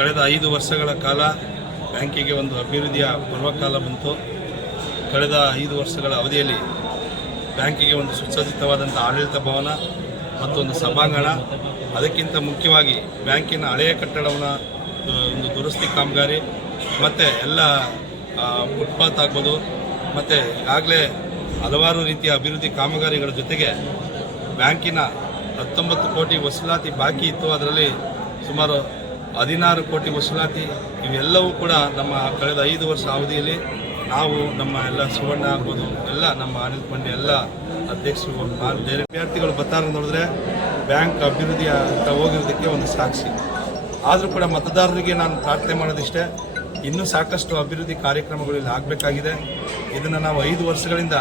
ಕಳೆದ 5 ವರ್ಷಗಳ ಕಾಲ ಬ್ಯಾಂಕಿಗೆ ಒಂದು ಅಭಿವೃದ್ಧಿಯ ಪರ್ವಕಾಲ ಬಂತು. ಕಳೆದ 5 ವರ್ಷಗಳ ಅವಧಿಯಲ್ಲಿ ಬ್ಯಾಂಕಿಗೆ ಒಂದು ಸುಸಜ್ಜಿತವಾದಂಥ ಆಡಳಿತ ಭವನ ಮತ್ತು ಒಂದು ಸಭಾಂಗಣ, ಅದಕ್ಕಿಂತ ಮುಖ್ಯವಾಗಿ ಬ್ಯಾಂಕಿನ ಹಳೆಯ ಕಟ್ಟಡವನ್ನು ಒಂದು ದುರಸ್ತಿ ಕಾಮಗಾರಿ ಮತ್ತು ಎಲ್ಲ ಫುಟ್ಪಾತ್ ಆಗ್ಬೋದು ಮತ್ತು ಈಗಾಗಲೇ ಹಲವಾರು ರೀತಿಯ ಅಭಿವೃದ್ಧಿ ಕಾಮಗಾರಿಗಳ ಜೊತೆಗೆ ಬ್ಯಾಂಕಿನ 19 ಕೋಟಿ ವಸೂಲಾತಿ ಬಾಕಿ ಇತ್ತು. ಅದರಲ್ಲಿ ಸುಮಾರು 16 ಕೋಟಿ ವಸೂಲಾತಿ. ಇವೆಲ್ಲವೂ ಕೂಡ ನಮ್ಮ ಕಳೆದ 5 ವರ್ಷ ಅವಧಿಯಲ್ಲಿ ನಾವು ನಮ್ಮ ಎಲ್ಲ ಸುವರ್ಣ ಆಗ್ಬೋದು, ಎಲ್ಲ ನಮ್ಮ ಅನಿಲ್ ಪಾಂಡೆ ಎಲ್ಲ ಅಧ್ಯಕ್ಷರು ಬೇರೆ ವಿದ್ಯಾರ್ಥಿಗಳು ಬರ್ತಾರೆ ನೋಡಿದ್ರೆ ಬ್ಯಾಂಕ್ ಅಭಿವೃದ್ಧಿ ಅಂತ ಹೋಗಿರೋದಕ್ಕೆ ಒಂದು ಸಾಕ್ಷಿ. ಆದರೂ ಕೂಡ ಮತದಾರರಿಗೆ ನಾನು ಪ್ರಾರ್ಥನೆ ಮಾಡೋದಿಷ್ಟೇ, ಇನ್ನೂ ಸಾಕಷ್ಟು ಅಭಿವೃದ್ಧಿ ಕಾರ್ಯಕ್ರಮಗಳು ಇಲ್ಲಿ ಆಗಬೇಕಾಗಿದೆ. ಇದನ್ನು ನಾವು 5 ವರ್ಷಗಳಿಂದ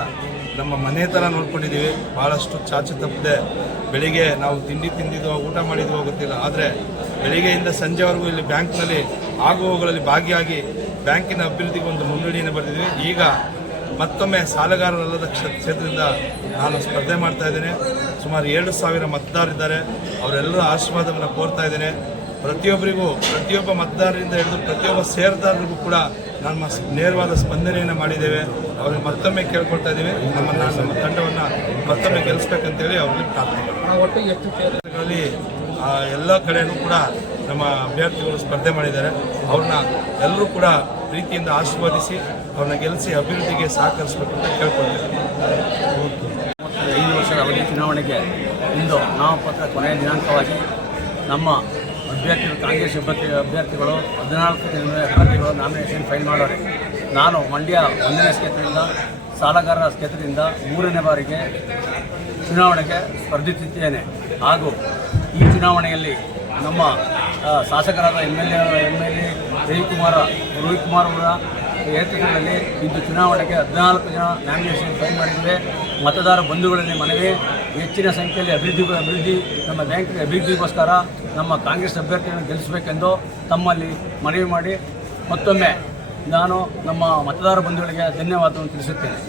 ನಮ್ಮ ಮನೆ ಥರ ನೋಡ್ಕೊಂಡಿದ್ದೀವಿ. ಭಾಳಷ್ಟು ಚಾಚು ತಪ್ಪದೆ ಬೆಳಿಗ್ಗೆ ನಾವು ತಿಂಡಿ ತಿಂದಿದ್ದೋ ಊಟ ಮಾಡಿದ್ವೋ ಗೊತ್ತಿಲ್ಲ, ಆದರೆ ಬೆಳಿಗ್ಗೆಯಿಂದ ಸಂಜೆವರೆಗೂ ಇಲ್ಲಿ ಬ್ಯಾಂಕ್ನಲ್ಲಿ ಆಗುವವುಗಳಲ್ಲಿ ಭಾಗಿಯಾಗಿ ಬ್ಯಾಂಕಿನ ಅಭಿವೃದ್ಧಿಗೆ ಒಂದು ಮುನ್ನುಡಿಯನ್ನು ಬರೆದಿದ್ವಿ. ಈಗ ಮತ್ತೊಮ್ಮೆ ಸಾಲಗಾರರಲ್ಲದ ಕ್ಷೇತ್ರದಿಂದ ನಾನು ಸ್ಪರ್ಧೆ ಮಾಡ್ತಾ ಇದ್ದೇನೆ. ಸುಮಾರು 7,000 ಮತದಾರರಿದ್ದಾರೆ. ಅವರೆಲ್ಲರ ಆಶೀರ್ವಾದವನ್ನು ಕೋರ್ತಾ ಇದ್ದೇನೆ. ಪ್ರತಿಯೊಬ್ಬ ಮತದಾರರಿಂದ ಹಿಡಿದು ಪ್ರತಿಯೊಬ್ಬ ಷೇರುದಾರರಿಗೂ ಕೂಡ ನಮ್ಮ ನೇರವಾದ ಸ್ಪಂದನೆಯನ್ನು ಮಾಡಿದ್ದೇವೆ. ಅವ್ರಿಗೆ ಮತ್ತೊಮ್ಮೆ ಕೇಳ್ಕೊಳ್ತಾ ಇದ್ದೀವಿ, ನಮ್ಮ ತಂಡವನ್ನು ಮತ್ತೊಮ್ಮೆ ಗೆಲ್ಲಿಸ್ಬೇಕಂತೇಳಿ ಅವ್ರಿಗೆ ಪ್ರಾರ್ಥನೆ. ಎಲ್ಲ ಕಡೆಯೂ ಕೂಡ ನಮ್ಮ ಅಭ್ಯರ್ಥಿಗಳು ಸ್ಪರ್ಧೆ ಮಾಡಿದ್ದಾರೆ. ಅವ್ರನ್ನ ಎಲ್ಲರೂ ಕೂಡ ಪ್ರೀತಿಯಿಂದ ಆಶೀರ್ವದಿಸಿ ಅವ್ರನ್ನ ಗೆಲ್ಲಿಸಿ ಅಭಿವೃದ್ಧಿಗೆ ಸಹಕರಿಸಬೇಕು ಅಂತ ಕೇಳ್ಕೊಳ್ತೇವೆ. 5 ವರ್ಷದ ಅವಧಿ ಚುನಾವಣೆಗೆ ಇಂದು ನಾಮಪತ್ರ ಕೊನೆಯ ದಿನಾಂಕವಾಗಿ ನಮ್ಮ ಕಾಂಗ್ರೆಸ್ ಅಭ್ಯರ್ಥಿಗಳು 14 ಅಭ್ಯರ್ಥಿಗಳು ನಾಮಿನೇಷನ್ ಫೈಲ್ ಮಾಡೋರೆ. ನಾನು ಮಂಡ್ಯ 1ನೇ ಕ್ಷೇತ್ರದಿಂದ ಸಾಲಗಾರರ ಕ್ಷೇತ್ರದಿಂದ 3ನೇ ಬಾರಿಗೆ ಚುನಾವಣೆಗೆ ಸ್ಪರ್ಧಿಸುತ್ತಿದ್ದೇನೆ. ಹಾಗೂ ಈ ಚುನಾವಣೆಯಲ್ಲಿ ನಮ್ಮ ಶಾಸಕರಾದ M L A Rohit Kumar ಅವರ ನೇತೃತ್ವದಲ್ಲಿ ಇಂದು ಚುನಾವಣೆಗೆ 14 ಜನ ನಾಮಿನೇಷನ್ ಫೈಲ್ ಮಾಡಿದ್ದೇವೆ. ಮತದಾರ ಬಂಧುಗಳಲ್ಲಿ ಮನವಿ, ಹೆಚ್ಚಿನ ಸಂಖ್ಯೆಯಲ್ಲಿ ಅಭಿವೃದ್ಧಿ ನಮ್ಮ ಬ್ಯಾಂಕಿನ ಅಭಿವೃದ್ಧಿಗೋಸ್ಕರ ನಮ್ಮ ಕಾಂಗ್ರೆಸ್ ಅಭ್ಯರ್ಥಿಯನ್ನು ಗೆಲ್ಲಿಸಬೇಕೆಂದು ತಮ್ಮಲ್ಲಿ ಮನವಿ ಮಾಡಿ ಮತ್ತೊಮ್ಮೆ ನಾನು ನಮ್ಮ ಮತದಾರ ಬಂಧುಗಳಿಗೆ ಧನ್ಯವಾದವನ್ನು ತಿಳಿಸುತ್ತೇನೆ.